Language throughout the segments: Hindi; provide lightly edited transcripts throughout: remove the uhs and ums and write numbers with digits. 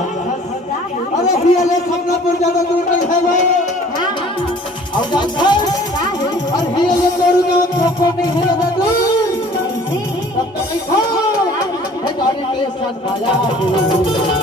अरे हियाले खपनापुर ज्यादा दूर नहीं है भाई। और जान है और हियाले तोरू का थोको नहीं है ज्यादा दूर। तब तक नहीं था है गाड़ी के साथ आया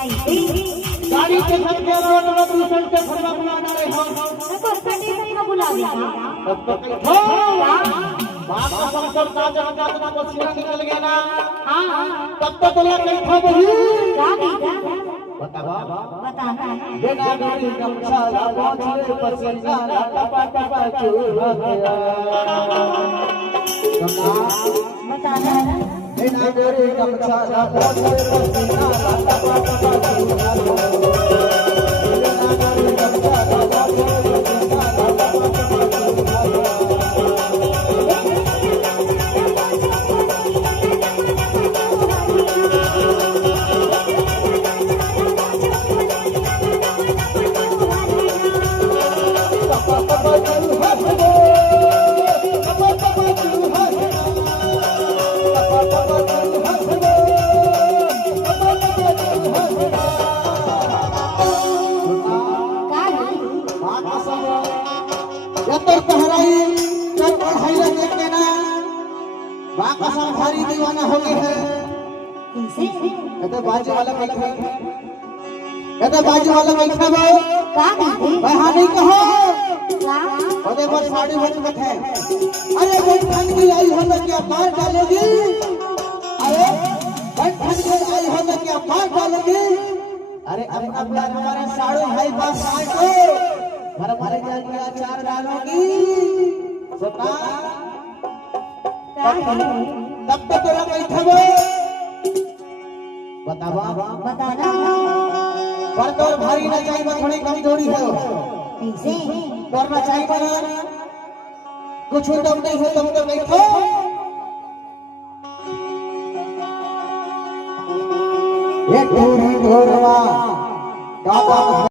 गाड़ी के सब के रोड प्रदूषण के खतरा बुलाना रहे हो तो स्टेशन का बुला दिया तब तक हो बात का संकट का जहां का तो पसीना निकल गया ना हां तब तक तो लग था बही बताना बिना गाड़ी गमछा पहुंचे पसीना टपा टपा चूहा गया बताना बिना गाड़ी गमछा पहुंचे पसीना टपा टपा चूहा भारी दीवाना हो गए हैं कहते बाजू वाला बैठा कहते बाजू वाला बैठा भाई भाई हाँ नहीं कहो कहते बस साड़ी बच बैठे अरे बैठन की आई हो तो क्या मार डालेगी अरे बैठन की आई हो तो क्या मार डालेगी अरे अपना प्यार हमारे साड़ू भाई बस साड़ो घर हमारे जान के अचार डालोगी सोता तब तो तोरा बैठा वो बतावा बताना पर तोर भारी ना चाहिए बस थोड़ी कमजोरी हो कैसे तोर ना चाहिए बना कुछ दम नहीं हो तब तो बैठो ये टूरी घोरवा